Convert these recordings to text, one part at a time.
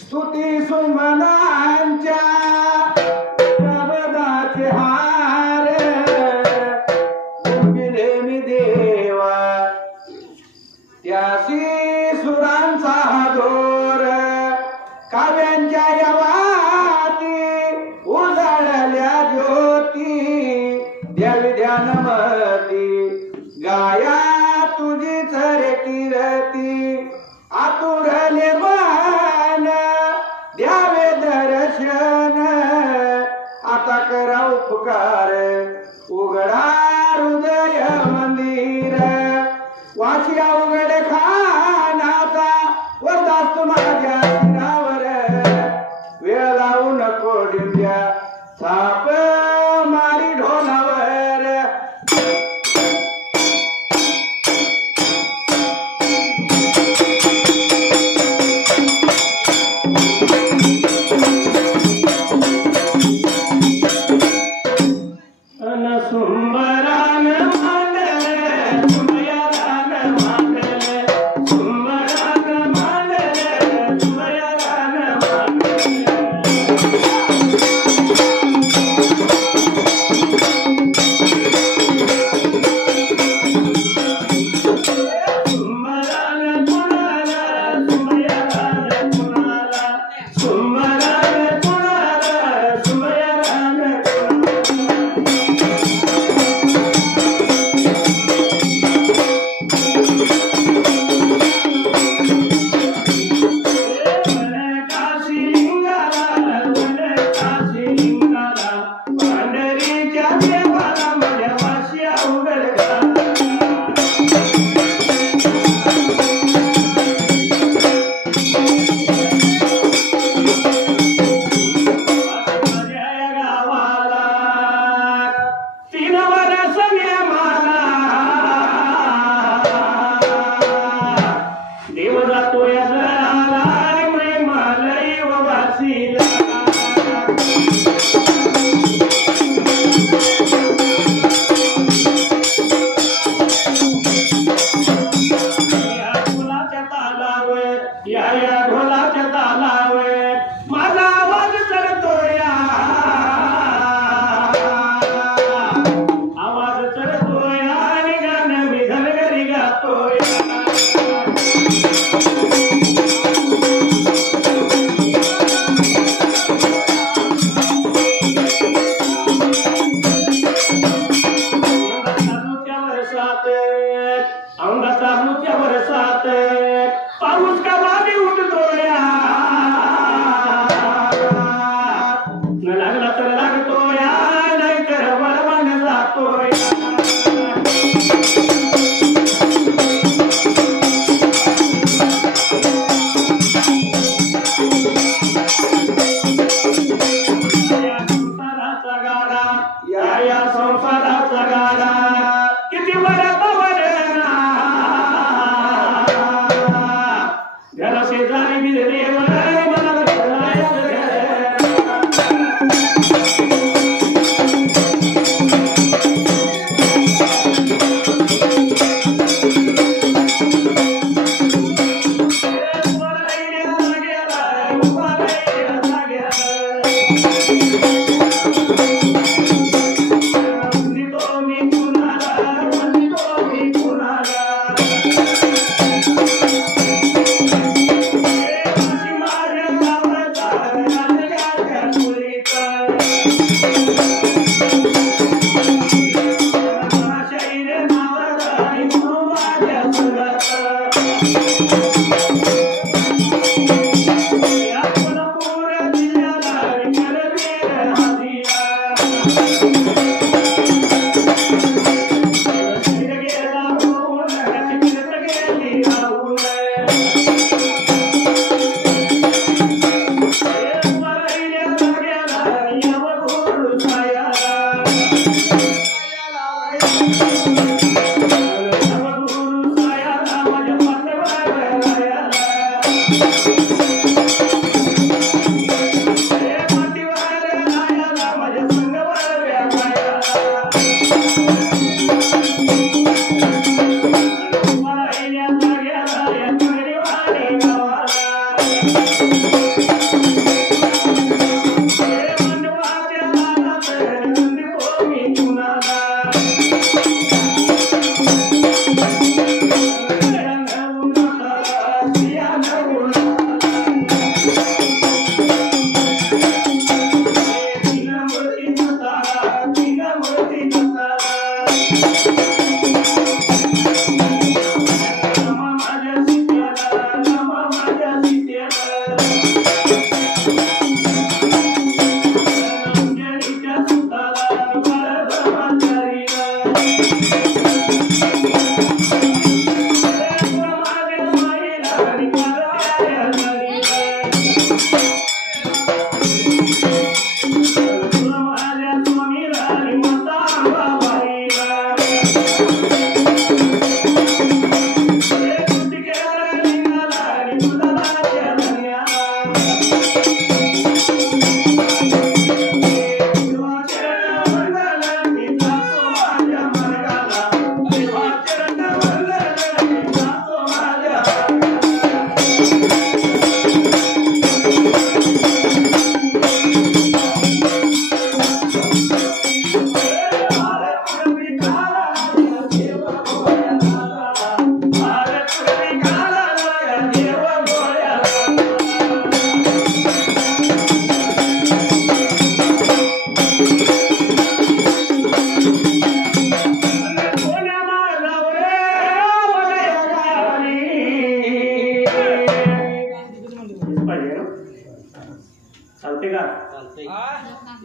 स्तुती सुमनांच्या प्रबोधाचे हार गुंबिले मी देवा त्यासी सुरांचा दोर काव्यांच्या या वाती उजाडल्या ज्योती द्यावी ध्यानमती गाया तुझी रे कीर्ती आतुरले मन द्यावे दर्शन आता करा उपकार उघडा हृदय मंदिर वाशिया उघड खानाचा वरदास माझ्या शिरावर वेळ लावू नको डिंब्या थाप मारी ढोलावर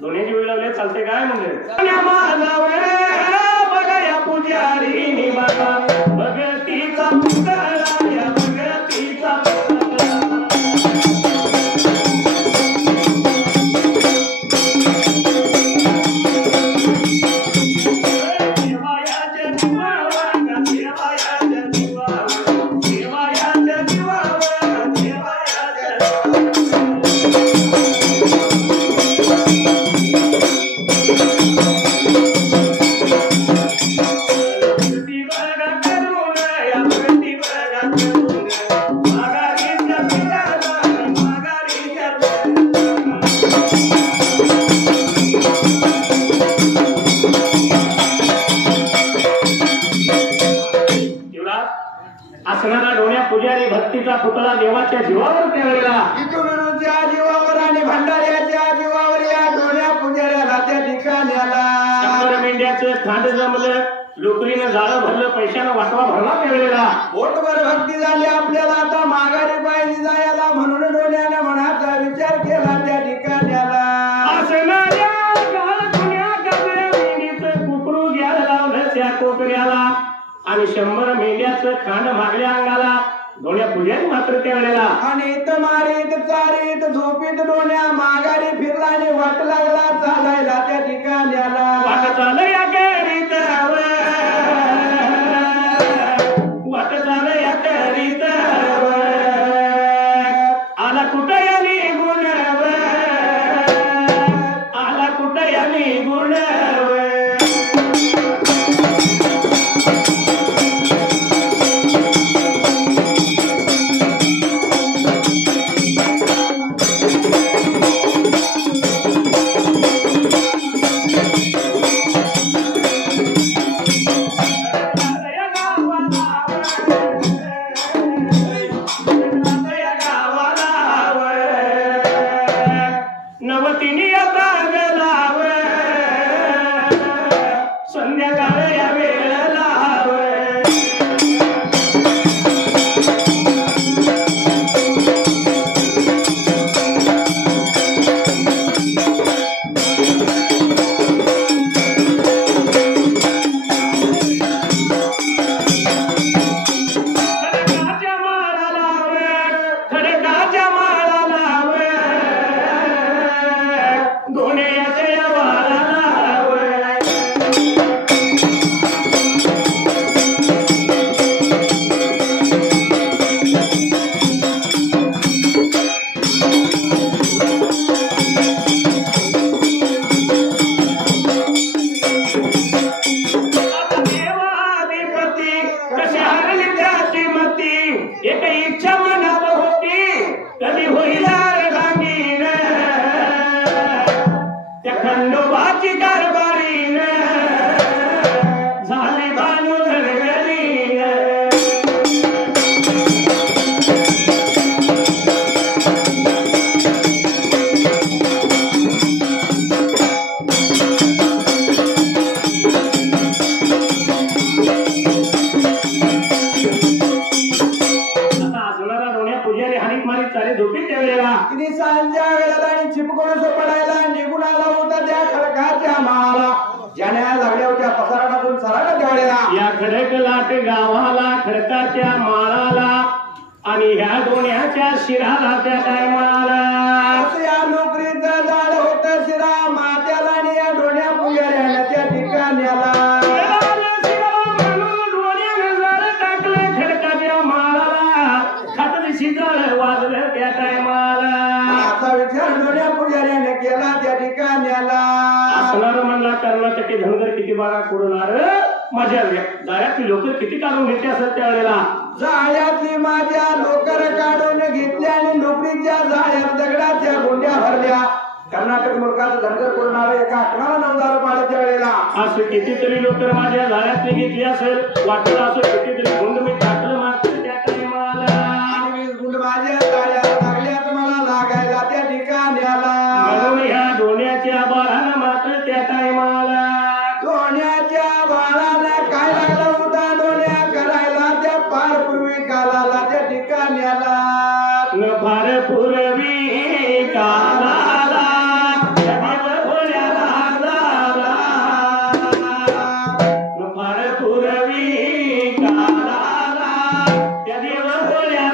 दोन्ही जीव लावले चालते काय म्हणजे बघा या पुजारी निवाला भगतीचा पुतळा या भगतीचा असणारा डोण्या पुजारी भक्तीचा पुतळा देवाच्या जीवावर त्यावेळेला विठुरायाच्या जीवावर आणि भंडाऱ्याच्या जीवावर या डोण्या पुजाऱ्याला त्या ठिकाणी आला. शंभर मेंढ्याचं खांड जमलं, लोकरीनं जाळं भरलं, पैशानं वाटवा भरला त्यावेळेला पोटभर भक्ती झाली आपल्याला, आता माघारी पाहिजे जायला म्हणून डोण्याने मनाचा विचार केला त्या ठिकाणी आला. असणाऱ्या गाळकुण्या गाजऱ्या मेंढीचं कुकरू घ्यायला लावलं त्या कोकऱ्याला आणि 100 मेंढ्याचं खांड मागल्या अंगाला. डोण्या पुजारी मात्र त्यावेळेला आणि मारीत चारीत झोपीत डोण्या माघारी फिरला आणि वाट लागला चालायला त्या ठिकाणी आला. वाट चालू या करीत वाट चालू या करीत आला कुठं या निघून आला कुठं या निघून शेजारी झोपीत त्या वेळेला किती सांच्या वेळेला आणि चिपकून पडायला निघून आला होता त्या खडकाच्या माळाला ज्याने लागल्या होत्या पसारा टाकून सराटा त्या वेळेला या खडकलाट गावाला खडकाच्या माळाला आणि ह्या दोन्याच्या शिराला त्या टायमाला या नोकरीचं झाड होतं शिरा मात्याला आणि या डोण्या पुजाऱ्याला त्या ठिकाण्याला वाजलं त्या टायमाला असा विचार डोण्या पुजाऱ्याने केला त्या ठिकाण्याला असणार म्हणला कर्नाटकी धनगर किती बागा कोडणार माझ्या जाळ्यातली लोकर किती काढून घेतली असत त्या वेळेला जाळ्यातली माझ्या लोकर काढून घेतल्या आणि नोकरीच्या जाळ्यात दगडाच्या गोंड्या भरल्या कर्नाटक मुलकाचं धनगर कोडणार एका अकराला 9,000 पाड्याच्या वेळेला असं कितीतरी लोकर माझ्या जाळ्यातली घेतली असेल वाटलं असं कितीतरी गुंड मी टाकलं मात्र त्या टायमाला माझ्या जाळ्यात लागल्यात मला लागायला त्या ठिकाण्याला म्हणून ह्या डोण्याच्या बाळानं मात्र त्या टायमाला डोण्याच्या बाळानं काय लागलं होता डोण्या करायला त्या पार पूर्वी कालाला त्या ठिकाण्याला न फार पूर्वी कालाला न फार पूर्वी कालाला त्या देव बोल्या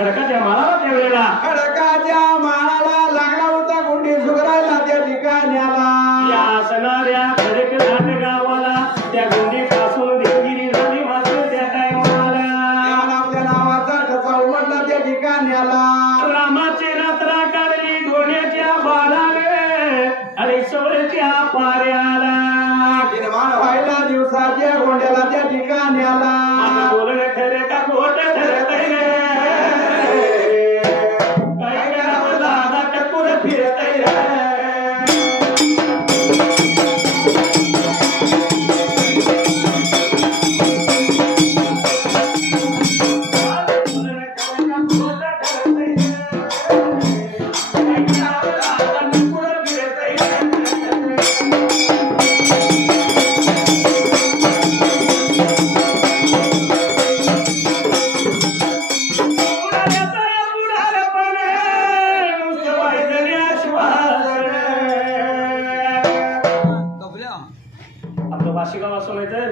खडकाच्या माळाला त्यावेळेला खडकाच्या माळाला लागला होता गुंडी सुगरायला त्या ठिकाण्याला या असणाऱ्या खडकघाट गावाला त्या गुंडी पासून देवगिरी झाली मात्र त्या टायमाला आपल्या नावाचा ठसा उमटला त्या ठिकाण्याला रामाची रात्रा काढली डोळ्याच्या बाळाने आणि सवळच्या पाऱ्याला निर्माण व्हायला दिवसाच्या गोंड्याला त्या ठिकाण्याला बोलणं खरं का खोट ठरत काय करावं दादा टकूर फिरत आपलं वाशिगाव असो नाही तर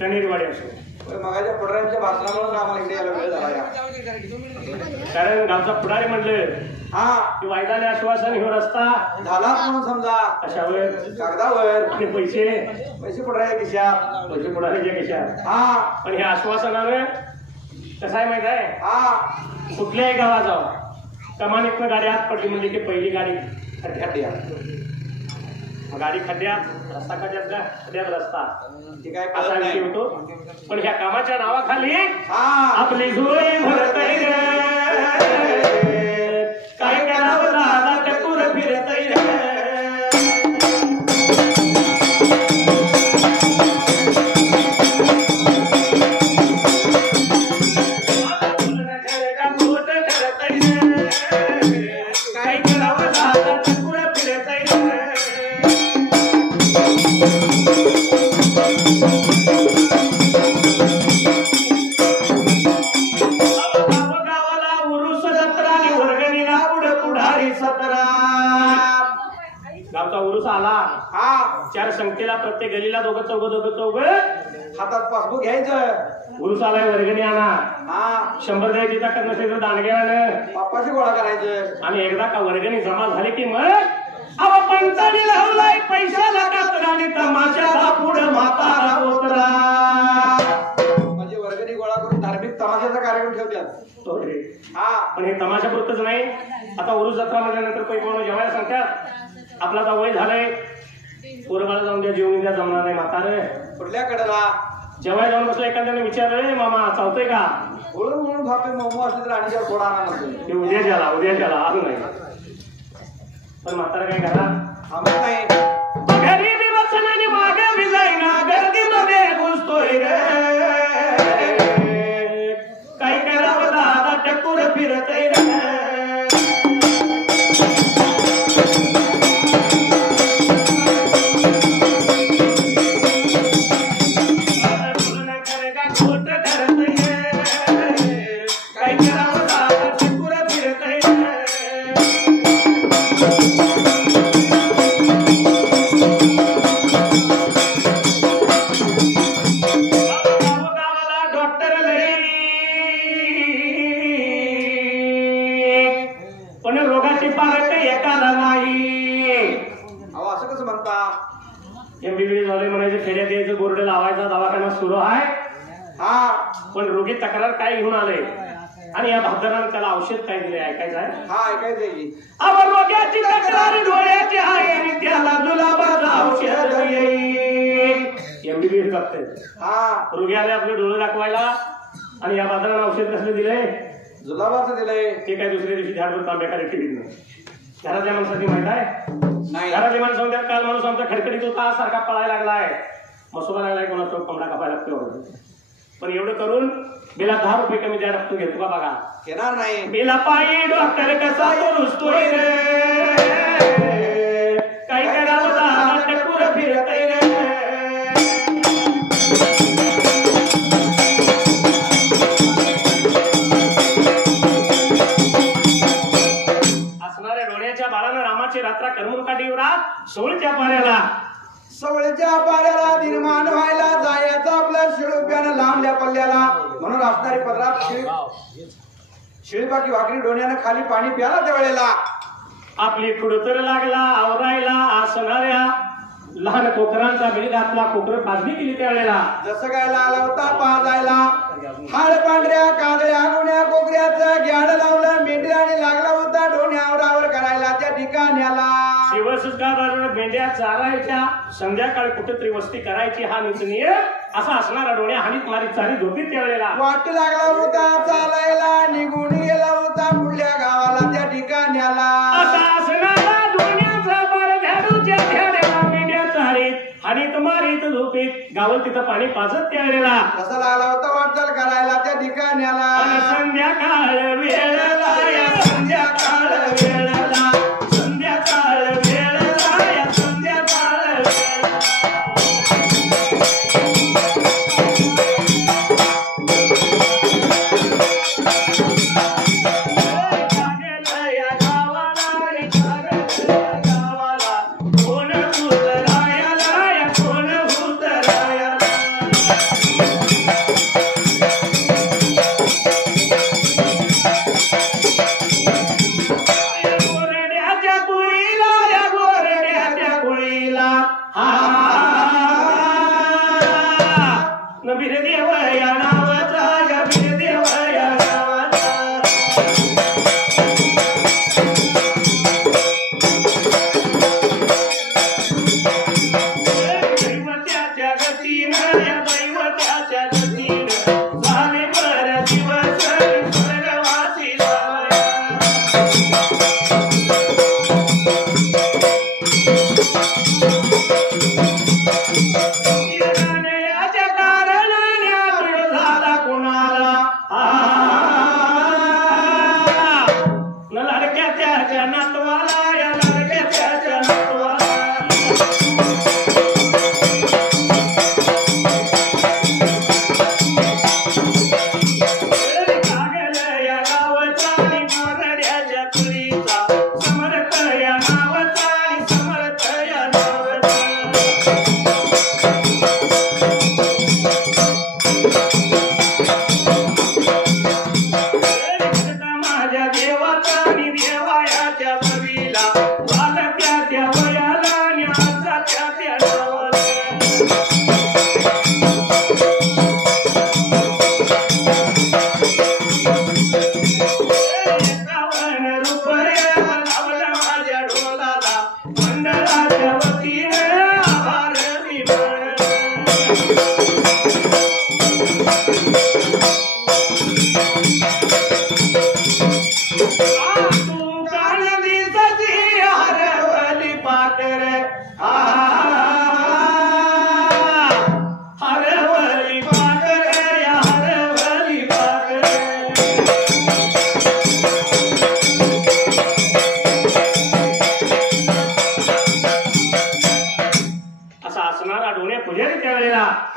कणेरीवाडी असो मगाच्या पुढाऱ्यांच्या भाषणामुळे आम्हाला इकडे यायला वेळ झाला या. कारण गावचा पुढारी म्हणलं हा की वायदाने आश्वासन घेऊन रस्ता झाला म्हणून समजा अशावर कागदावर आणि पैसे पैसे पुढाऱ्या खिशात पैसे पुढारीच्या खिशात हा पण हे आश्वासनानं कसं आहे माहित आहे हा कुठल्याही गावात जावं कमानीतनं गाडी आत पडली म्हणजे की पहिली गाडी खड्ड्यात गाडी खड्ड्यात रस्ता खड्ड्यात रस्ता ती काय असा कळत विषय नाही. होतो पण ह्या कामाच्या नावाखाली हा आपली झोळी भरत काय करावं दादा टकूर फिरत काय करावं दादा टकूर फिरत गावाला उरुस जत्रा आणि वर्गणीला पुढारी सतरा गावचा उरुस आला हा चार संख्येला प्रत्येक गलीला दोघं चौघ हातात पासबुक घ्यायचं उरुस आलाय वर्गणी आणा हा 100 द्यायची ताकद नसेल तर दांडग्यानं बाप्पाशी गोळा करायचं आणि एकदा का वर्गणी जमा झाली की मग अव पंचाने लावलाय पैशाला कातरा आणि तमाशाला पुढं म्हातारा पोतरा म्हणजे वर्गणी गोळा करून धार्मिक तमाशाचा कार्यक्रम ठेवतात हा पण हे तमाशापुरतच नाही आता उरुस जत्रा म्हणल्यानंतर पैसे जेवायला सांगतात आपला आता वय झालंय पोरबाला जाऊन द्या जेवून द्या जमणार नाही म्हातारे कुठल्या कडेला जेवायला जाऊन बसलं एखाद्याने विचारलं मामा चालतंय का बोलून म्हणून खातोय मोमो असले तर आणि चार थोडा आणा म्हणतोय ते उद्या झाला आज नाही पण म्हातारा काय करा थांबत नाही घरी बी बसन आणि मागे बी जाईना गर्दीमध्ये घुसतोय रे काय करावं दादा टकूर फिरत खोट ठरत काय करावं दादा टकूर फिरत डॉक्टर पण रोगाची पारख एकाला नाही अहो असं कसं म्हणता एमबीबीएस झाले म्हणायचं खेड्यात यायचं बोर्ड लावायचा दवाखाना सुरू आहे हा पण रोगी तक्रार काय घेऊन आले आणि या भागदारानं त्याला औषध काय दिले ऐकायचं आहे हा ऐकायचंय की अव रोग्याची तक्रार डोळ्याची आहे आणि त्याला जुलाबाचं औषध येईल एमबीबीएस करते हा रोगी आले आपले डोळे दाखवायला आणि या बाजारानं औषध कसले दिले जुलाबाचं दिलंय ते काय दुसऱ्या दिवशी झाडवर तांब्याखाली ठेवीत नाही घरातल्या माणसाची माहित आहे नाही घरातली माणसं म्हणतात काल माणूस आमचा खडखडीत होता सारखा पळायला लागलाय मसोबा लागलाय कोणाचा कोंबडा कापायला लागतो पण एवढं करून बिला 10 रुपये कमी द्या डॉक्टर घेतो का बघा येणार नाही बिला पायी डॉक्टर कसा दुरुस्तोय रे काही करावं दादा टकूर फिरत रे असणाऱ्या डोळ्याच्या बाळानं रामाची रात्रा करमून काढली रात सोळच्या पाऱ्याला सवळीच्या पाऱ्याला निर्माण व्हायला जायचं आपलं शिळुप्यानं लांबल्या पल्ल्याला म्हणून असणारी पदरात शिळीपाकी भाकरी डोण्यानं खाली पाणी प्याला त्यावेळेला आपली कुडतर लागला आवरायला आसणाऱ्या लहान कोकरांचा बिल घातला कोकर पाजली केली त्यावेळेला जसं काय लागला होता पाजायला हाड पांढऱ्या कांदळ्या गुण्या कोकऱ्याचं ग्याड लावलं मेंढ्याने लागला होता डोण्यावर करायला त्या ठिकाण्याला दिवसभर मेंढ्या चारायच्या संध्याकाळी कुठेतरी वस्ती करायची हा नियम असा असणारा डोण्या हानीत मारी चारी झोपी त्यावेळेला वाट लागला होता चालायला निघून गेला होता पुढल्या गावाला त्या ठिकाण्याला असा असणारा डोण्याचा बार झाडूच्या झाड्याला मेंढ्या चारीत हानीत मारीत झोपीत गावात तिथं पाणी पाजत त्यावेळेला कसा लागला होता वाटचाल करायला त्या ठिकाण्याला संध्याकाळ वेळेला या संध्याकाळ वेळेला संध्याकाळ वेळेला या संध्याकाळ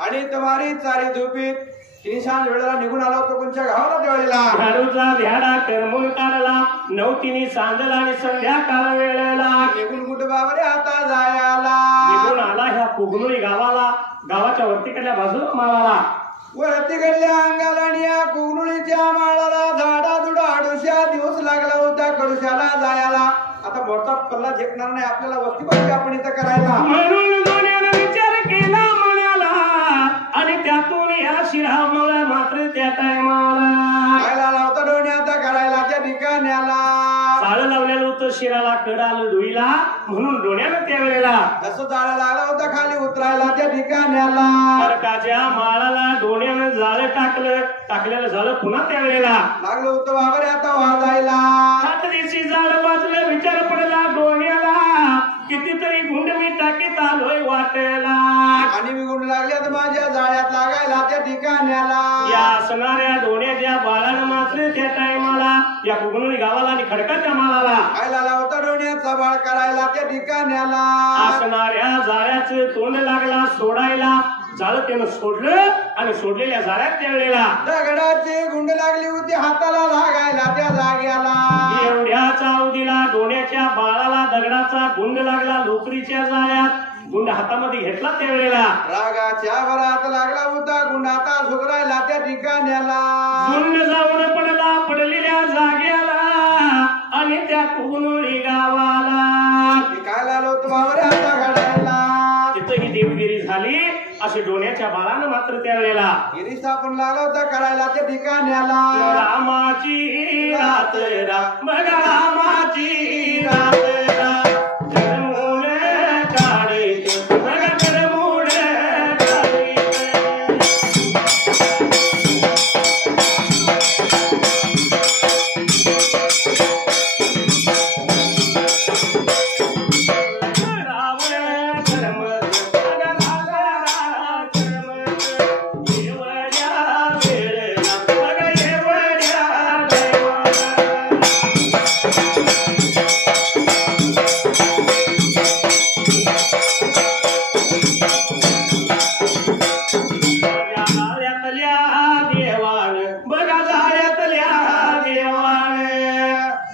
आणि तुम्हारी चारी झोपीत तिनिशान वेळेला निघून आला होतो कोणच्या गावाला त्यावेळेला झाडूचा झाडा करमून काढला नवतीनी सांजला आणि संध्याकाळ वेळेला निघून कुटुंबावर आता जायला निघून आला ह्या कुगनुळी गावाला गावाच्या वरतीकडल्या बाजूला माळाला वरतीकडल्या अंगाला आणि या कुगनुळीच्या माळाला झाडा जुडा आडुशा दिवस लागला होता कडुशाला जायला आता मोठा पल्ला झेपणार नाही आपल्याला वस्ती पाहिजे आपण इथं करायला म्हणून दोन्यानं विचार केला मनाला आणि त्यातून या शिरामुळे मात्र त्या टायमाला खायला लावता डोण्याचा करायला त्या ठिकाण्याला जाळ लावलेलं होतं शिराला कडाला डोईला म्हणून डोण्यानं त्यावेळेला जसं जाळ लागला होता खाली उतरायला त्या ठिकाण्याला फरकाच्या माळाला डोण्यानं जाळ टाकलेलं जाळ पुन्हा त्यावेळेला लागलं होतं वावर आता वाजायला सात दिवशी जाळ वाजलं विचार पडला डोण्याला कितीतरी गुंड मी टाकीत आलोय वाटेला आणि मी गुंड लागल्यात माझ्या जाळ्यात लागायला त्या ठिकाण्याला या असणाऱ्या डोण्याच्या बाळानं मात्र त्या टायमाला या कुगनुळी गावाला आणि खडकाच्या माळाला खायला लावता डोण्याचा बाळ करायला त्या ठिकाण्याला असणाऱ्या जाळ्याचं तोंड लागला सोडायला जाळ त्यानं सोडलं आणि सोडलेल्या जाळ्यात त्यावेळेला दगडाची गुंड लागली होती हाताला लागायला त्या जाग्याला एवढ्या चावदीला डोण्याच्या बाळाला दगडाचा गुंड लागला लोकरीच्या जाळ्यात गुंड हातामध्ये घेतला त्यावेळेला रागाच्या वरात लागला होता गुंडाता सुगरायला त्या ठिकाण्याला गुंड जाऊन पडला पडलेल्या जाग्याला आणि त्या कुगनुळी गावाला काय आलो तुम्हाला आता घडायला तिथं ही देवगिरी झाली अशी डोण्याच्या बाळानं मात्र त्यावेळेला गिरीचा पण लागला होता करायला त्या ठिकाण्याला रामाची रात राम रामाची रात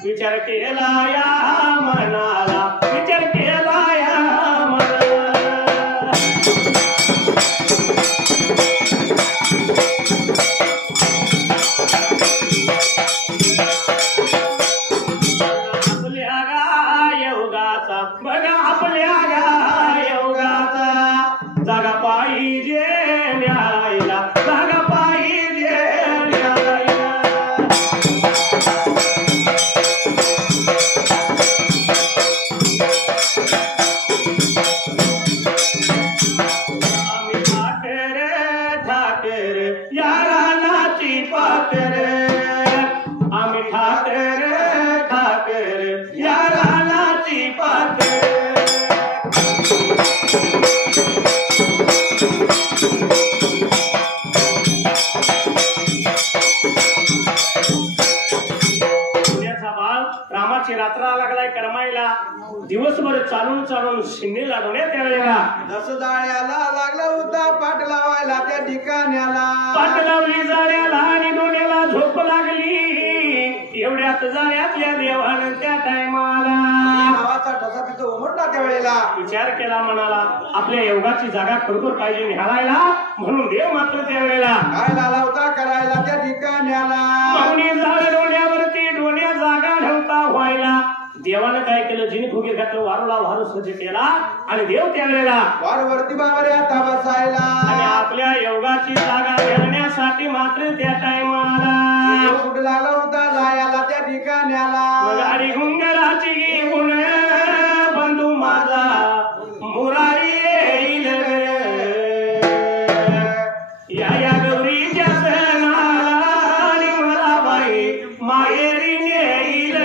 विचार केला या मनाला विचार केला या मनाला आपल्या गायोगाचा बघा आपल्या गायोगाचा जागा पाहिजे न्यायला जागा पाहिजे न्यायला रामाची रात्र लागलाय करमायला दिवसभर चालून चालून शिंदे लागवल्या त्यावेळेला जसं जाळ्याला लागला होता पाठ लावायला त्या ठिकाण्याला पाठ लावली जाळ्याला आणि डोण्याला झोप लागली एवढ्यात जाळ्यातल्या देवानं त्या टायमाला नावाचा ठसा तिथं उमटला त्यावेळेला विचार केला म्हणाला आपल्या योगाची जागा खरोखर पाहिजे निहाळायला म्हणून देव मात्र त्यावेळेला काय लाला होता करायला त्या ठिकाण्याला मागणी जाळ डोण्यावरती डोण्या जागा नव्हता व्हायला देवानं काय केलं जिने फुगे घातलं वारूला वारू सज्ज केला आणि देव त्यावेळेला वारवरती बाबऱ्या बसायला आणि आपल्या योगाची जागा घेण्यासाठी मात्र त्या टायमाला कुठं लागला होता जायला त्या ठिकाण्याला गाडी गुंगराची घेऊन बंधू माझा मुरारी येईल या गौरीच्या सणाला आणि मला बाई माहेरी नेईल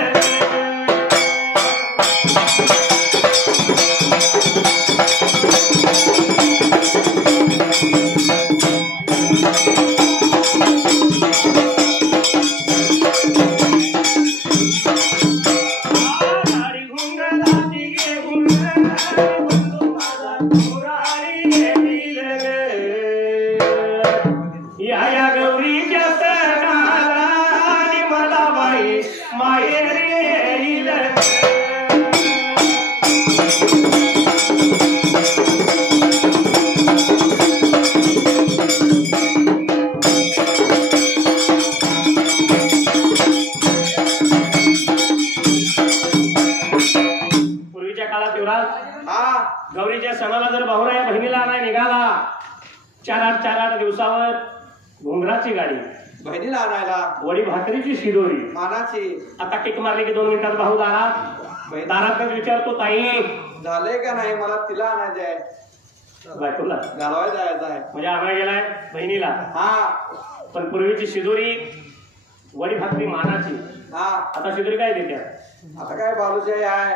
गौरीच्या सणाला जर भाऊराया बहिणीला नाही निघाला 4-8 दिवसावर घुंगराची गाडी बहिणीला आणायला वडी भाकरीची शिदोरी मानाची आता किक मारली की 2 मिनिटात भाऊ दारातच विचारतो ताई झालंय का नाही मला तिला आणायचं आहे बायकोला घालवायला जायचं आहे म्हणजे आणायला गेलाय बहिणीला हा पण पूर्वीची शिदोरी वडी भाकरी मानाची हा आता शिदोरी काय देत्या आता काय बालुशाही आहे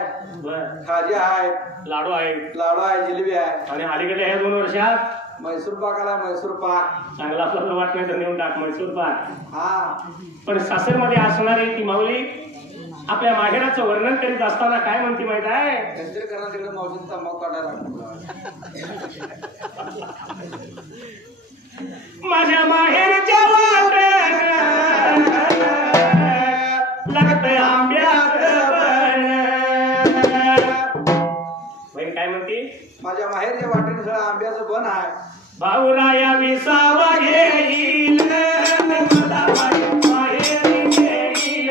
खाजी आहे लाडू आहे जिलेबी आहे आणि अलीकडे ह्या 2 वर्षात मैसूर पाक आला मैसूर पाक चांगला असला तर वाट नाही तर नेऊन टाक मैसूर पाक हा पण सासरमध्ये असणारी ती माऊली आपल्या माहेराचं वर्णन करीत असताना काय म्हणते माहित आहे कंजर करणं तिकडे मावशींचा तंबाखू काढायला माझ्या माहेरच्या वाटेत लागतंय आंब्याचं बन. बहीण काय म्हणते माझ्या माहेरच्या वाटेने सगळं आंब्याचं बन आहे. भाऊराया विसावा घेईल मला माहेरी घेईल.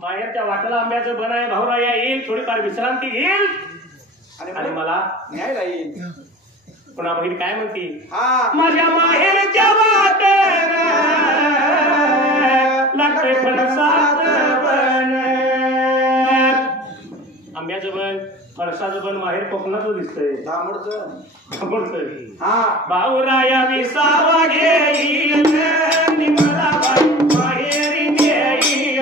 माहेरच्या वाटेला आंब्याचं बन आहे. भाऊराया येईल, थोडीफार विश्रांती घेईल आणि मला न्यायला येईल. पुन्हा बहीण काय म्हणती, हा माझ्या माहेरच्या वाटेर लागते फणसाचं बन. आंब्याचं बन, फणसाचं बन माहेर कोकणाचं दिसतंय. तांबडचं हा भाऊराया विसावा घेईल मला माहेरी घेईल.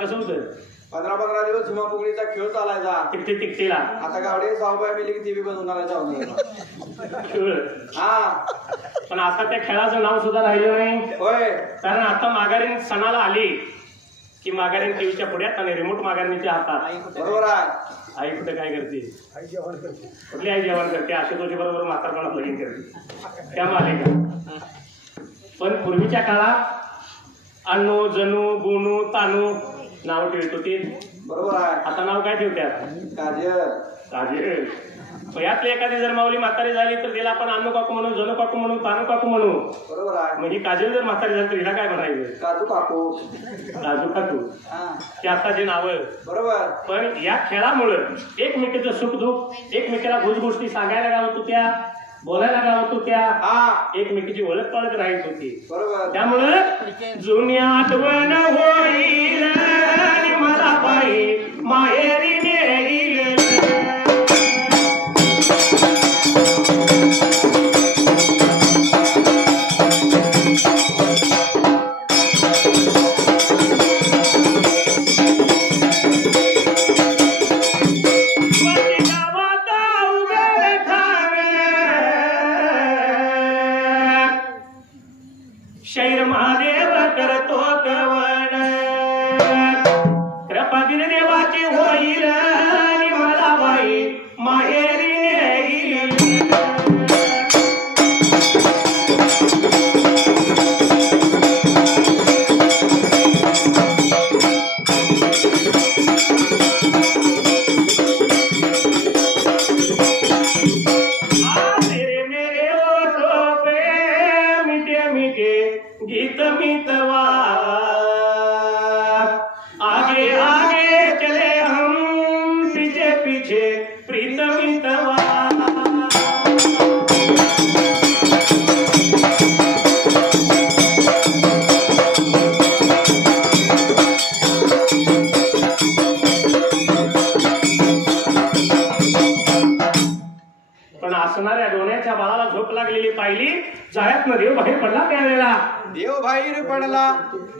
कसं होतं 15 दिवस झुमाफुगडीचा खेळ चालायचा. तिकटीला आता गावडे सावबाई मिली की टीव्ही बंद होणार जाऊन खेळ. हा पण आता त्या खेळाचं नाव सुद्धा राहिलं नाही. होय, कारण आता माघारीन सणाला आली की माघारीन टीव्हीच्या पुढ्यात आणि रिमोट माघारणीच्या हातात. बरोबर आहे. आई कुठे काय करते, कुठली आई जेवण करते, आशुतोषी बरोबर म्हातारपणात लगीन करते, त्या मालिका. पण पूर्वीच्या काळात अनु जणू गुणू तानू नाव ठेवत होती. बरोबर आहे. आता नाव काय ठेवतात, काजल काजल. यातली एखादी जर माऊली म्हातारी झाली तर तिला आपण अनु काकू म्हणू, जणू काकू म्हणू, तानू काकू म्हणू. बरोबर आहे. म्हणजे काजल जर म्हातारी झाली तर हिला काय म्हणायचं, काजू काकू, काजू काकू. ते आताची नावं. बरोबर. पण या खेळामुळं एकमेकीचं सुख दुःख, एकमेकीला गोष्टी सांगायला गावत होत्या, बोलायला गावत होत्या, एकमेकीची ओळख पाळख राहत होती. बरोबर. त्यामुळं जुनी आठवण होईल मला बाई माहेरी नेईल. शैर महादेव करतो कवन, कृपा देवाची होईल मला बाई माहेरी नेईल. गीत मितवा आगे आगे चले हम, पीछे पीछे प्रीत मितवा. पण असणाऱ्या डोण्याच्या बाळाला झोप लागलेली पाहिली. जाळ्यातनं देव बाहेर पडला त्यावेळेला. देव बाहेर पडला,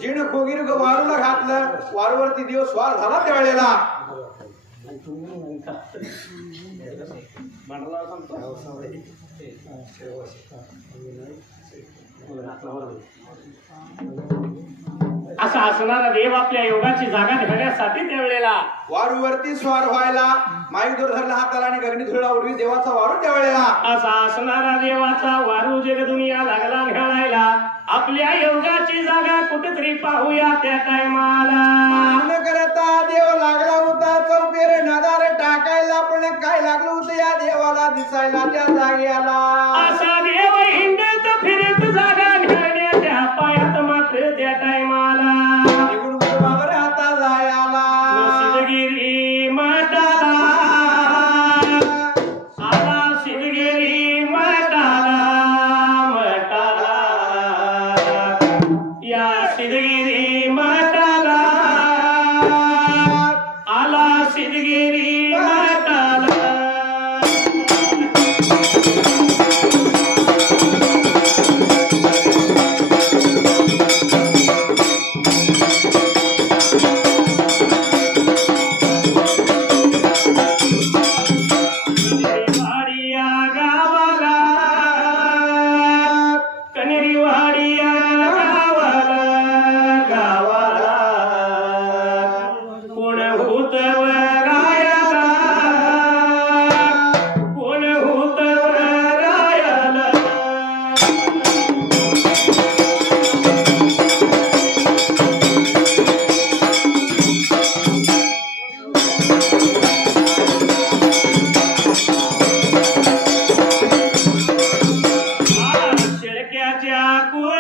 जिण खोगीर वारूला घातलं, वारूवरती देव स्वार झाला त्यावेळेला. असा असणारा देव आपल्या योगाची जागा घेण्यासाठी त्यावेळेला वारूवरती स्वार व्हायला, माईक दूर धरला हाताला आणि गगनी धुळा उडवी देवाचा वारू त्यावेळेला. असा असणारा देवाचा वारू जग दुनिया लागला घालायला. आपल्या योगाची जागा कुठेतरी पाहूया त्या टायमाला. मान करता देव लागला होता चौपेर नदार टाकायला, पण काय लागलं होतं या देवाला दिसायला त्या जागेला. असा देव हिंडत फिरत जागा घेण्याच्या पायात मात्र त्या टायमाला हाता जायला. सिद्धगिरी मठाला आला, सिद्धगिरी मठाला मठाला, या सिद्धगिरी मठाला आला, सिद्धगिरी मठाला.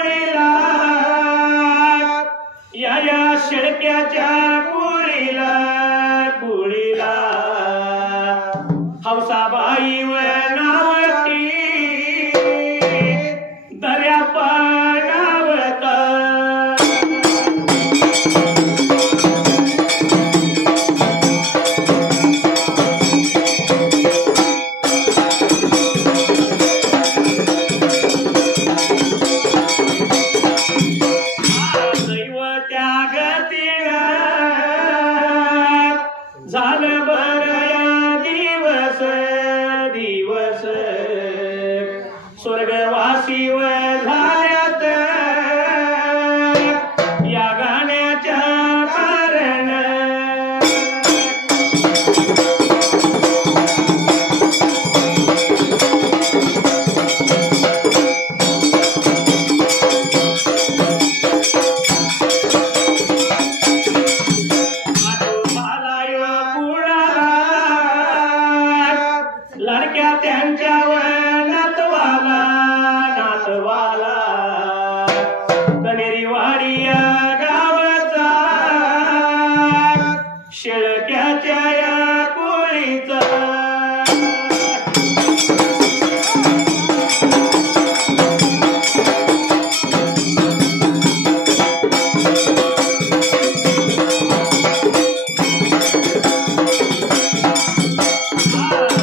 कुळीला या शेळक्याच्या कुळीला कुळीला हौसाबाई व नावती दर्या पाणावत झालं बरया दिवस दिवस स्वर्गवासी व झाल्यात या गाण्याच्या कारण लडक्या त्यांच्यावर नातवाला नातवाला कनेरीवाडी या गावाचा शेळक्याच्या या कोळीचा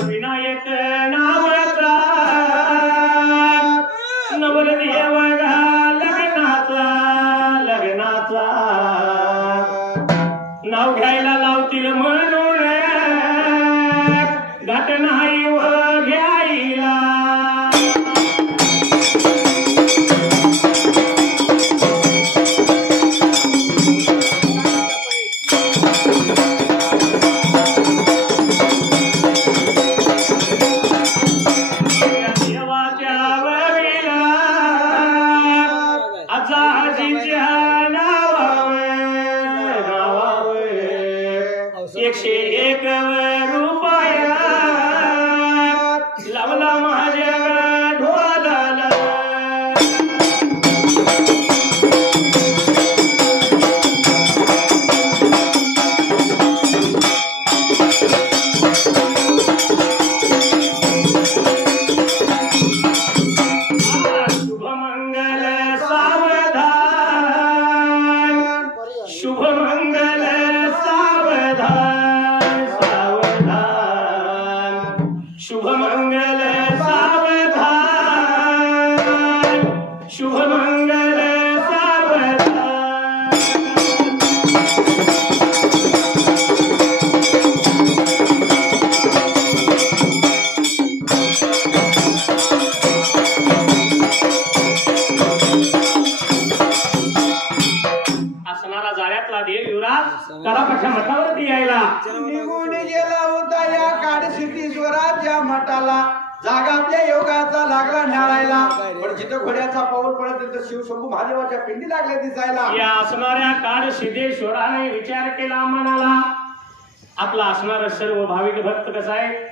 विनायक नावाचा नवरदेव लग्नाचा लग्नाचा नाव घ्यायला लावतील म्हणून घाट नाही व घ्यायला आजाजीच्या नावावर 101 रुपया लावला माझ्या ढोलाला शुभमंगल सावधान शुभमंगल सावधान सावधान शुभमंगल सावधान शुभमंगल सावधान असणारा जाळ्यातला देव युवराज कडापाच्या मठावरती यायला निघून गेला होता या काडसिद्धीश्वराच्या मठाला जागातल्या योगाचा लागला न्याळायला पण जिथं घोड्याचा पाऊल पडत तिथं शिवशंभू महादेवाच्या पिंडी लागल्या दिसायला या असणाऱ्या काळ सिद्धेश्वराने विचार केला मनाला आपला असणारा सर्व भाविक भक्त कसा आहे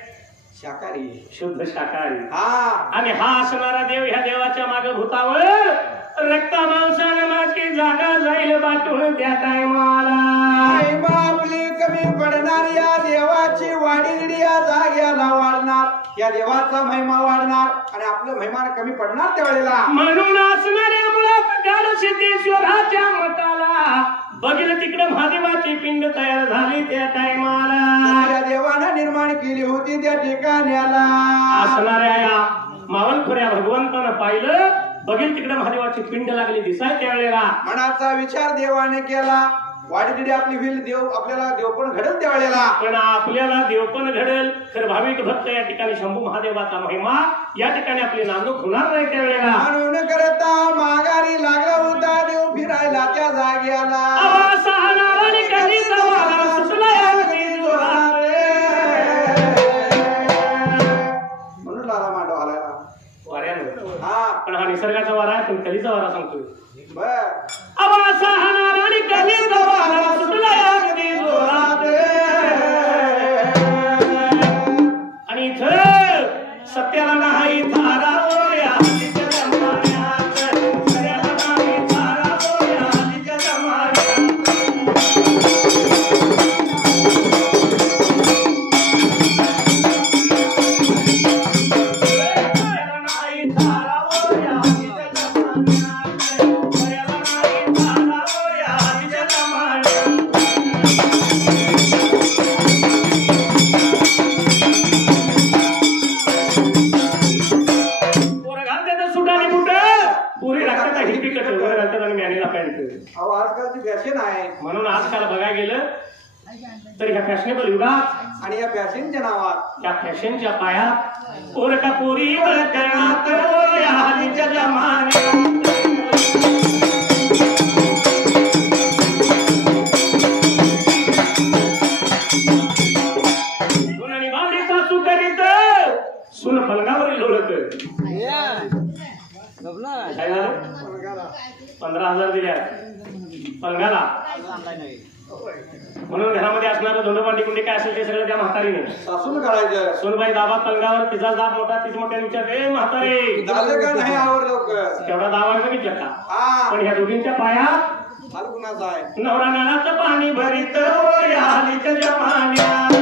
शाकाहारी शुद्ध शाकाहारी हा आणि हा असणारा देव ह्या देवाच्या मागे भूतावर रक्ता मांसाने माझी जागा जाईल बाटून त्या टायमाला महिमा आपली कमी पडणार या देवाची वाढीगडी या जाग्याला वाढणार या देवाचा महिमा वाढणार आणि आपलं महिमा कमी पडणार त्यावेळेला म्हणून असणाऱ्या मुळात काळ सिद्धेश्वराच्या मठाला बघितलं तिकडे महादेवाची पिंड तयार झाली त्या टायमाला या देवानं निर्माण केली होती त्या ठिकाण्याला असणाऱ्या या मावलखोऱ्या भगवंतानं पाहिलं बघील तिकडे महादेवाची पिंड लागली दिसाय त्यावेळेला मनाचा विचार देवाने केला वाढीगडी आपली होईल देव आपल्याला देव पण घडेल त्यावेळेला पण आपल्याला देव पण घडेल तर भाविक भक्त या ठिकाणी शंभू महादेवाचा महिमा या ठिकाणी आपली नांदूक होणार नाही त्यावेळेला म्हणून करता माघारी लागला होता देव फिरायला त्या जाग्याला म्हणून लाला मांडव हालायला हा पण हा निसर्गाचा वारा आहे पण कधीचा वारा सांगतोय बर आवासा हाणार आणि कधीचा वारा सुटला अगदी जोरात आणि इथं सत्याला नाही थारा वाटत ही पिकट वगैरे घालतात आणि मॅनेला पॅन्ट. अहो आजकालची फॅशन आहे. म्हणून आजकाल बघायला गेलं तर ह्या फॅशनेबल युगात आणि या फॅशनच्या नावात त्या फॅशनच्या पायात पोरका पोरी करणात या हल्लीच्या जमान्यात आणि बावडीचा सुकरीत सुन फलकावरील लोळत. काय झालं? 15,000 दिल्या पलंगाला. म्हणून घरामध्ये असणारं धोंडोबांडी कुंडी काय असेल ते सगळं त्या म्हातारीने सासून काढायचं. सोनबाई दाबा पलंगावर तिचा दाब मोठा तीच मोठ्या विचार ए म्हातारे झालं का नाही आवड लवकर तेवढा दावा बघितलं का. हा पण ह्या दोघींच्या पायात हाल कुणाचा आहे. नवरा नळाचं पाणी भरीत या हल्लीच्या जमान्यात.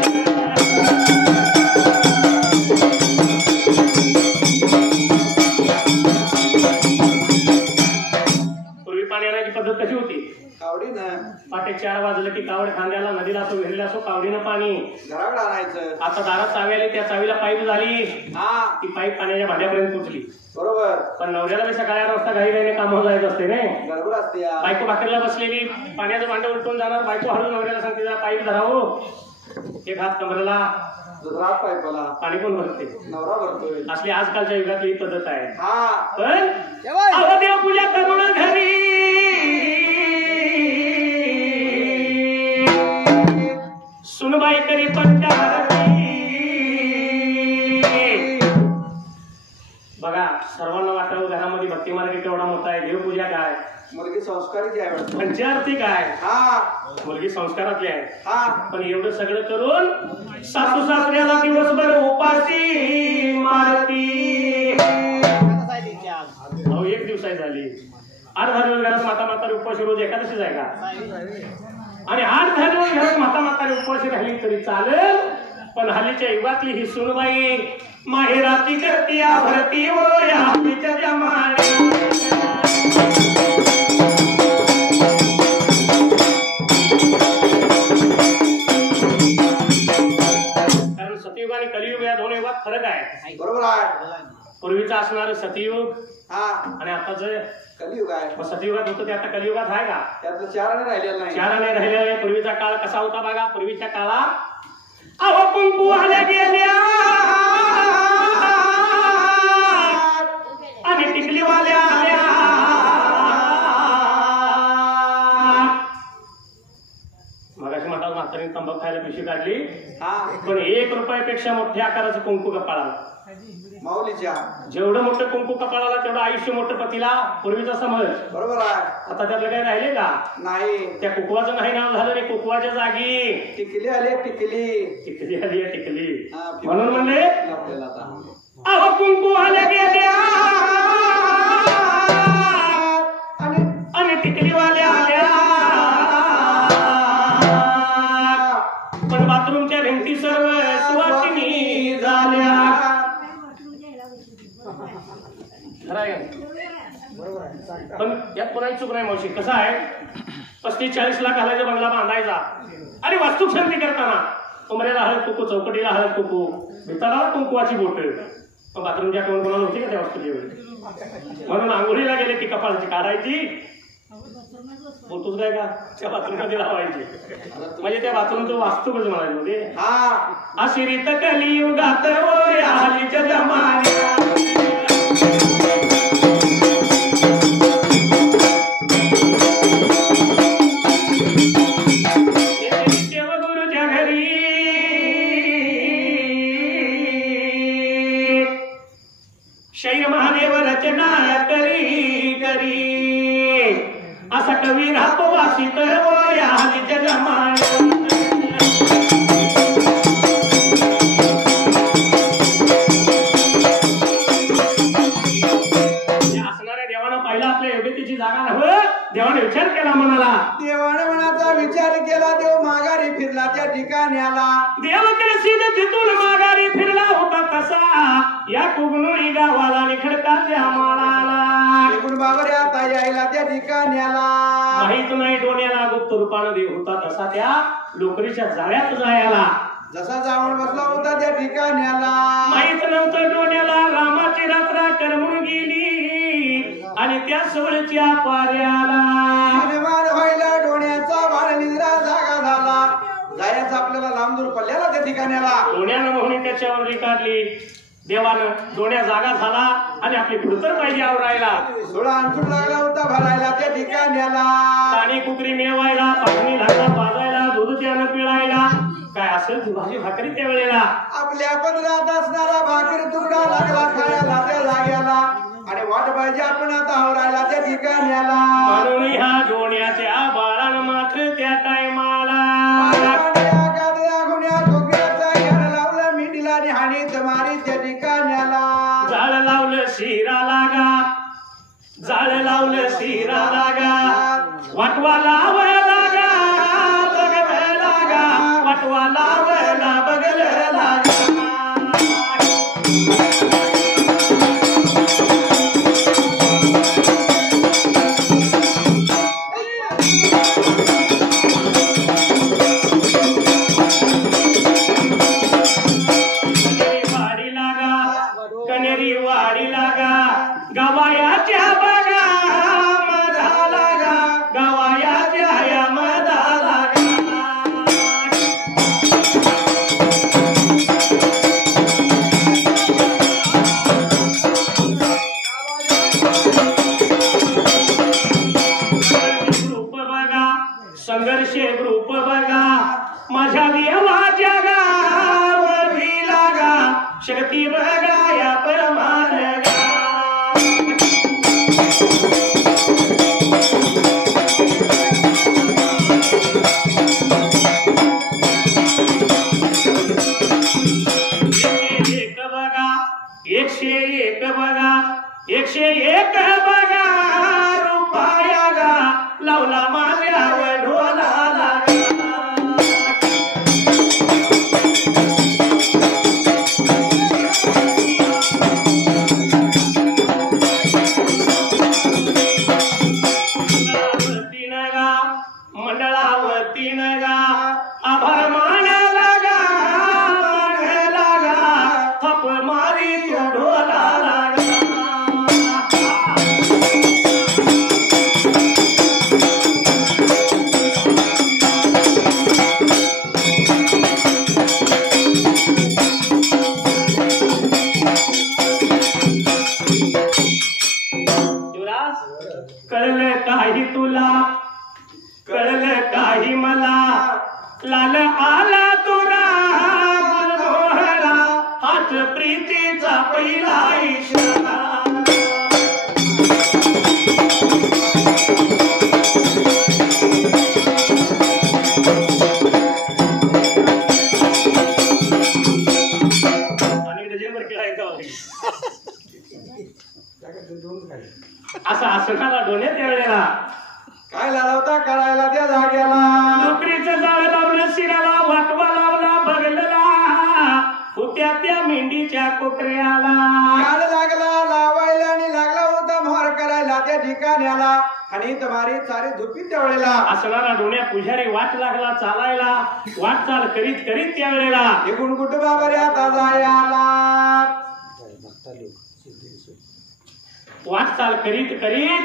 पूर्वी पाणी आणायची पद्धत कशी होती. कावडीनं पाटे 4 वाजलं की कावड खांद्याला नदीला असो विहिरीला असो कावडीनं पाणी. घराकडे आणायचं. आता दारात चावी आली त्या चावीला पाईप झाली. हा ती पाईप पाण्याच्या भांड्यापर्यंत पोचली. बरोबर. पण नवऱ्याला बी सकाळी 8 वाजता घाई घाईने कामावर जायचं असते नाही. गडबड असते या. बायको भाकरीला बसलेली पाण्याचं भांडं उलटून जाणार. बायको हळू नवऱ्याला सांगते जरा पाईप धरावं. एक हात कमरेला दुसरा पाईपाला पाणी कोण भरते. नवरा भरतोय. असली आजकालच्या युगातली ही पद्धत आहे. हा पण अहो देवपूजा करून घरी सुनबाई करी पंचारती. बघा सर्वांना वाटावं घरामध्ये भक्ती मार्ग केवढा मोठा आहे. देवपूजा काय. मुलगी संस्कारीची आहे. पंचारती काय. हा मुलगी संस्कारातली आहे. हा पण एवढं सगळं करून सासू सासऱ्याला दिवसभर उपाशी मारती. अहो 1 दिवसाची झाली. 8-10 दिवस घरात माता म्हातारी उपाशी रोज एकादशीच आहे का. आणि 8-10 दिवस घरात माता म्हातारी उपाशी राहिली तरी चालेल. पण हल्लीच्या युगातली ही सुनबाई माहेराती करती भरती व या हल्लीच्या जमान्यात. कारण सतयुग आणि कलियुग या 2 युगात फरक आहे. बरोबर आहे. पूर्वीचं असणारं सतयुग हा आणि आताचं कलियुग आहे. मग सतयुगात होतं ते आता कलियुगात आहे का. त्यातलं 4 राहिलेलं नाही. 4 राहिलेले. पूर्वीचा काळ कसा होता बघा. पूर्वीच्या काळात अहो कुंकू आल्या गेल्या आणि टिकलीवाल्या आल्या. मगाशी म्हणतात म्हातारीने तंबाखू खायला पिशवी काढली. हा पण 1 रुपयापेक्षा मोठ्या आकाराचं कुंकू कपाळाला. माऊलीच्या जेवढं मोठं कुंकू कपाळाला तेवढं आयुष्य मोठं पतीला. पूर्वीचा समज. बरोबर आहे. आता त्यातलं काही राहिले का. नाही. त्या कुकवाचं नाही नाव झालं नाही. कुकवाच्या जागी टिकली आली. टिकली टिकली आली आहे. टिकली. हा, म्हणून म्हणले आपल्याला आता. अहो कुंकू आल्या गेल्या आणि टिकलीवाल्या आल्या. पण बाथरूमच्या भिंती सर्व सुवासिनी झाल्या. पण यात कोणाची चूक नाही मावशी. कसं आहे 35-40 लाख घालायचा बंगला बांधायचा आणि वास्तुशांती करताना कमरेला हळद कुकू चौकटीला हळद कुकू भिताला कुंकुवाची बोट. पण बाथरूमच्या कोण कोणाला होती का त्या वस्तूची वेळ. म्हणून आंघोळीला गेले की कपाळाची काढायची बोलतोच काय का त्या बाथरूममध्ये लावायची. म्हणजे त्या बाथरूमचं वास्तूकच म्हणायचं म्हणजे. हा अशिरीत कलियुगात या हल्लीच्या जमान्यात. देवगुरुच्या घरी शैर महादेव रचना करी करी असा कवी राहतो वासी तर या हल्लीच्या जमान्यात. असणाऱ्या देवानं पाहिला आपल्या योग्यतेची जागा नव्हे. देवाने विचार केला मनाला. देवाने मनाचा विचार केला. देव माघारी फिरला त्या ठिकाण्याला. देवाकडे सीधे तिथून माघारी फिरला होता तसा या कुगनुळी गावाला निखडकाच्या माळाला. निघून बाबरे आता यायला त्या ठिकाण्याला. माहित नाही डोण्याला गुप्त रूपानं देव होता तसा त्या लोकरीच्या जाळ्यात जायला. जसा जाऊन बसला होता त्या ठिकाण्याला. माहित नव्हतं डोण्याला रामाची रात्र करमून गेली. आणि त्या सोळच्या पाऱ्याला निर्माण व्हायला डोण्याचा बाळ निद्रा जागा झाला. जायचं आपल्याला लांब दूर पल्ल्याला त्या ठिकाण्याला. डोण्यानं मोहनी त्याच्यावर काढली. देवानं डोण्या जागा झाला आणि आपली कुडतर पाहिजे आवरायला. सोळा अंचूट लागला होता भरायला त्या ठिकाण्याला. पाणी कुकरी मिळवायला, पाणी लागला पाजायला, दूध त्यानं पिळायला, काय असेल भाजी भाकरी त्या वेळेला. आपल्या पदरात असणारा भाकरी तुकडा लागला खायला त्या जाग्याला. आणि वाट पाहिजे आपण आता आवरायला त्या ठिकाण्याला. म्हणून ह्या डोण्याच्या बाळानं मात्र त्या टायमाला मारी त्या ठिकाण्याला. जाळ लावलं शिरा लागा, जाळ लावलं शिरा लागा, वाटवा लावला बघल लागा, वाटवा लावला बघल लागा. गवायाच्या बघा मधा लागा, गवायाच्या या मधा लागा. ग्रुप बघा, संघर्ष ग्रुप बघा, माझ्या देवाच्या गावी लागा, शक्ती बघा या परमान. एकशे एक बघा रुपया गा, लावला माझ्यावर ढोला लागा. मंडळावतीन गा, आभार मानाला गा, मानाला गा, थप मारी ढोला लागा. कळलं काही तुला, कळलं काही मला, लाल आला तुरा गुलमोहरा, हाच प्रीतीचा पहिला इशारा. आणि डझनभर खेळायचा असं असणारा डोने त्या वेळेला. काय लावता करायला त्या जाग्याला. नोकरीचं जाळ लावलं शिराला, वाटवा लावला बगलला, होत्या त्या मेंढीच्या कोकऱ्याला. काळ लागला लावायला आणि लागला होता मोहर करायला त्या ठिकाण्याला. आणि तुम्हारी सारी झोपी त्या वेळेला. असणारा डोण्या पुजारी वाट लागला चालायला, वाटचाल करीत करीत त्या वेळेला. एकूण कुटुंबावर आता जायला. वाटचाल करीत करीत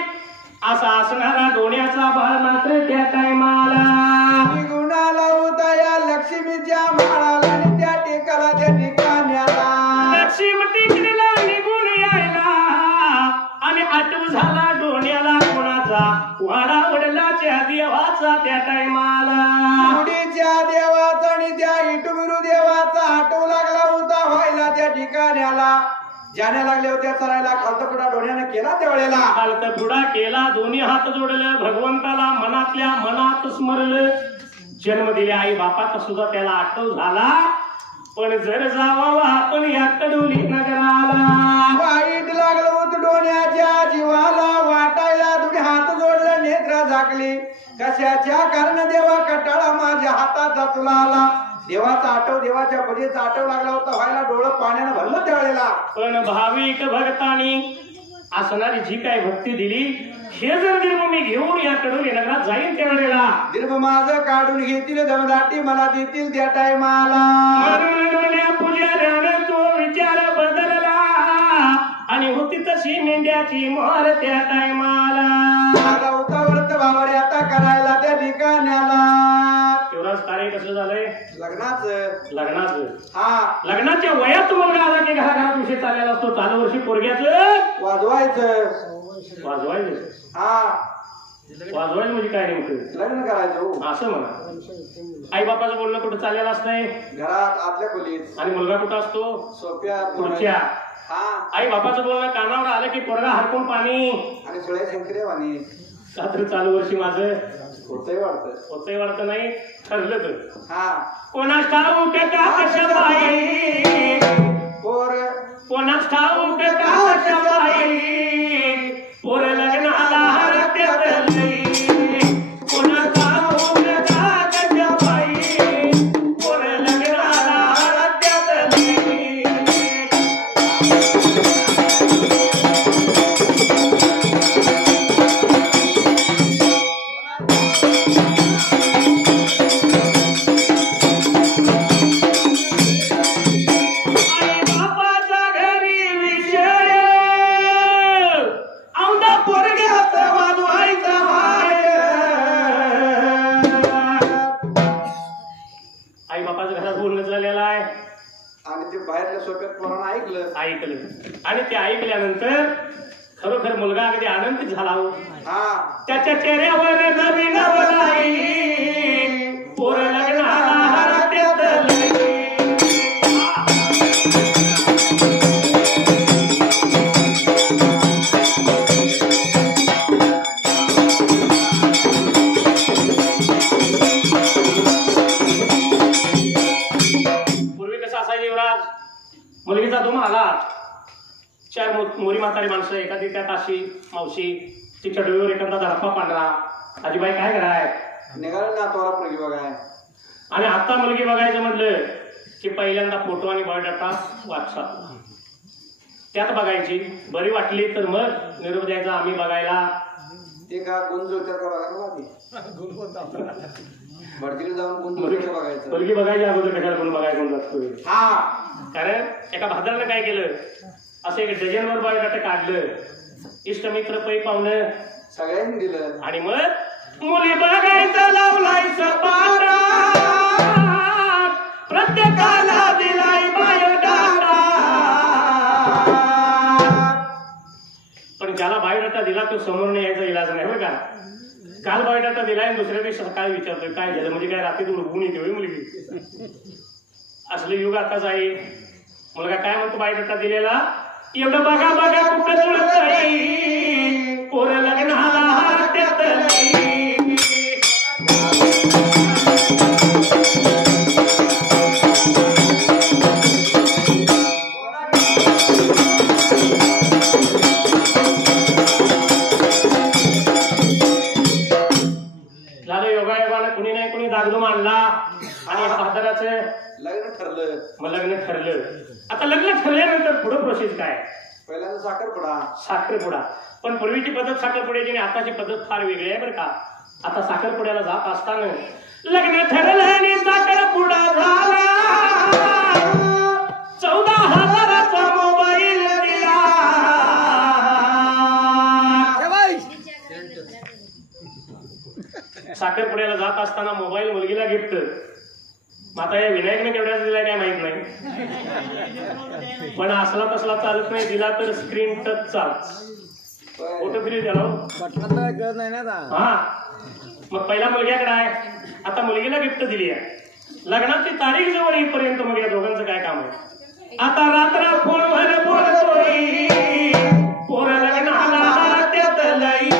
असा असणारा डोण्याचा बाळ मात्र त्या टायमाला निघून आला होता या लक्ष्मीच्या माळाला आणि त्या टेकाला त्या ठिकाण्याला. लक्ष्मी टेकडीला निघून यायला आणि आठव झाला डोण्याला कोणाचा, वाडा वडिलाच्या देवाचा त्या टायमाला. गुढीच्या देवाचा आणि त्या इटुबिरू देवाचा आठव लागला होता व्हायला त्या ठिकाण्याला. ज्याने लागले होते चरायला खालतपुडा डोण्याने केला त्या वेळेला. खालतपुडा केला, दोन्ही हात जोडलं, भगवंताला मनातल्या मनात स्मरलं. जन्म दिल्या आई बापाचा सुद्धा त्याला आठव झाला. पण जर जावा आपण या कडोली नगराला. वाईट लागलं होतं डोण्याच्या जीवाला, वाटायला तुम्ही हात जोडलं नेत्र झाकली. कशाच्या कारण देवा कटाळा माझ्या हाताचा तुला आला. देवाचा आठव, देवाच्या बलीचा आठव लागला होता व्हायला, डोळं पाण्यानं भरलं त्यावेळेला. पण भाविक भक्तांनी असणारी जी काही भक्ती दिली, हे जर दीर्घ मी घेऊन या कडोली नगरात जाईन त्यावेळेला, दीर्घ माझं काढून घेतील दमदाटी मला देतील त्या टायमाला. पुजाऱ्यानं तो विचार बदलला आणि होती तशी मेंढ्याची मोर त्या टायमाला उतावळत वावर आता करायला त्या ठिकाण्याला तेवढाच कार्य कसं झालंय लग्नाचं हा लग्नाच्या वयात मुलगा आला की घराघरात विषय चाललेला असतो. चालू वर्षी पोरग्याचं वाजवायचं हा वाजवायचं म्हणजे काय नेमकं लग्न करायचं असं म्हणा. आई बापाचं बोलणं कुठं चाललेलं असतंय घरात आतल्या खोलीत आणि मुलगा कुठं असतो सोप्या खुर्च्या. आई बापाचं बोलणं कानावर आलं की पोरगा हरकून पाणी आणि सगळ्या शंकरे वाणी रात्री चालू वर्षी माझं होतंय वाटतं नाही ठरलं तर हा कोणास ठाऊक का कशा बाई कोणास ठाऊक का कशा बाई पोर लग्नाला हरत्यात लई कोणास ठाऊक का कशा बाई पोर लग्नाला हरत्यात लई. ऐकलं आणि ते ऐकल्यानंतर खरोखर मुलगा अगदी आनंदित झाला. त्याच्या चेहऱ्यावर नवीन पोर लग्नाला हरत्यात लई. पूर्वी कसं असायचं युवराज, मुलगीचा धुमा आला, चार मोरी म्हातारी माणसं, एखादी त्यात अशी मावशी, तिच्या डोळ्यावर एखादा धडपा पांढरा, आजीबाई काय कराय निघालं ना तोरा मुलगी बघाय. आणि आता मुलगी बघायचं म्हटलं की पहिल्यांदा फोटो आणि बायोडाटा वाचा, त्यात बघायची, बरी वाटली तर मग निरोप द्यायचा आम्ही बघायला. ते का गुण जुळतात का बघायला भरतीला जाऊन गुण जुळतं बघायचं. मुलगी बघायच्या अगोदर कशाला गुण बघायला कोण लागतो. कारण एका भाद्रानं काय केलं, असं एक डझनवर बायोडाटा काढलं, इष्टमित्र पै पाहुणं सगळ्यांनी दिलं आणि मग मुली बघायचं लावलाय सपाटा, प्रत्येकाला दिलाय बायोडाटा. पण ज्याला बायोडाटा दिला तो समोर यायचा इलाज नाही बरं का. काल बायोडाटा दिलाय आणि दुसऱ्या दिवशी सकाळी विचारतोय काय झालं, म्हणजे काय रात्री उडवून येते होय मुलगी. असलं युग आताच आहे. मुलगा काय म्हणतो बायोडाटा दिलेला, एवढं बघा बघा कुठं जुळत पोर लग्नाला हरत्यात लई. झालं योगायोगानं कुणी नाही कुणी दागदूम आणला आणि भादराचं लग्न ठरलं. मग लग्न ठरलं. आता लग्न ठरल्यानंतर पुढे प्रोसेस काय, पहिल्यांदा साखरपुडा. पण पूर्वीची पद्धत साखरपुड्याची आणि आताची पद्धत फार वेगळी आहे बरं का. आता साखरपुड्याला जात असताना लग्न ठरलं आणि साखरपुडा झाला, 14,000चा मोबाईल दिला. साखरपुड्याला जात असताना मोबाईल मुलगीला गिफ्ट. आता या विनायकने केवढ्याच दिलाय काय माहित नाही, पण असला तसला चालत नाही, दिला तर स्क्रीन टच चालत. फोटो फ्री द्याला हा. मग पहिला मुलग्याकडे आहे, आता मुलगीला गिफ्ट दिली आहे. लग्नाची तारीख जवळ येईपर्यंत मग या दोघांचं काय काम आहे. आता रात्र फोनवर बोलतोय पोर लग्नाला हरत्यात लई.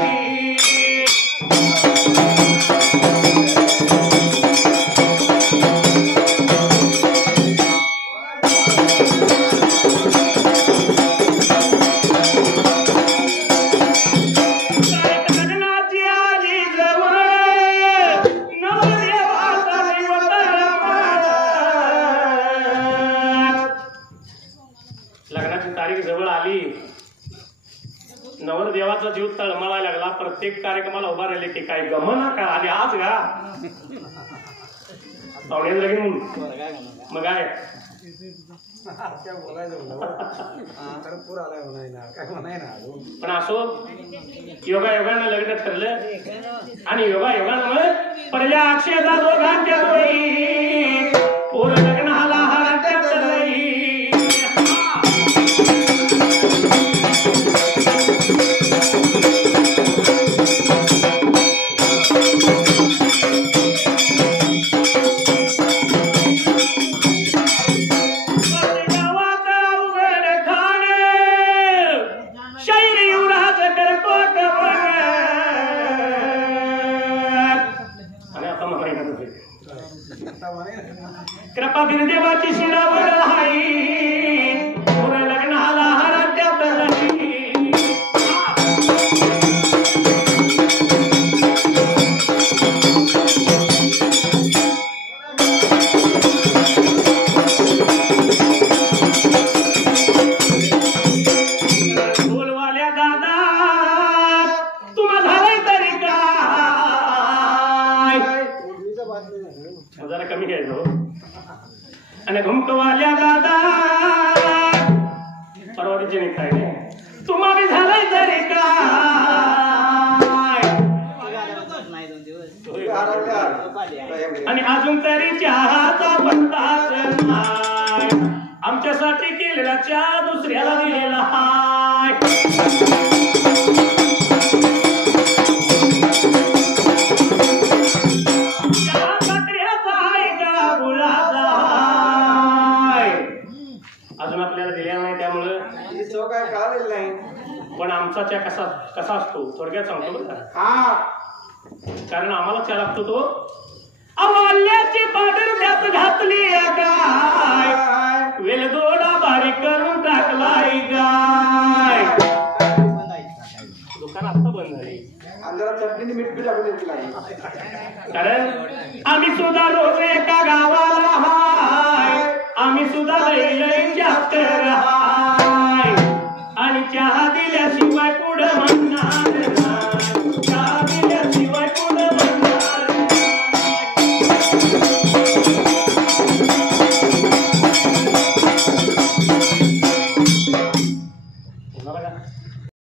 नवरदेवाचा जीव तळमळायला लागला. प्रत्येक कार्यक्रमाला उभा राहिले की काय गमना का आली आज का पाहुण्याला लगेच मग काय काय बोलायचं तर पूर आलाय म्हणायला काय म्हणाय ना अजून. पण असो योगायोगानं लग्न ठरलं आणि योगायोगानं पडल्या अक्षयचा दोघांच्या डोळी पोर लग्नाला हाराच्या चढली. कृपा देवाची शिरावर हाई पोर लग्नाला हाराच्या चढली. बोलवाल्या दादा तुम्हा झालंय तरी काय जरा कमी घ्यायचो. आणि घुमकवाल्या दादा परवारीचे नाही काय नाही तुम्हा बी झालंय तरी काय. आणि अजून तरी चहाचा पत्ताच नाही आमच्यासाठी केलेला चहा दुसऱ्याला दिलेला हाय. अजून आपल्याला दिलेला नाही त्यामुळं काय कळालेलं नाही. पण आमचा चहा कसा असतो थोडक्यात सांगतो बरं का. हा कारण आम्हाला चहा लागतो तो अमाल्याची पाडर त्यात घातली गाय वेलदोडा बारीक करून टाकलाय गाय. दुकान आता बंद झाली जरा चटणी मीठ बी टाकून देतील आई. कारण आम्ही सुद्धा रोज एका गावाला हाय आम्ही सुद्धा लई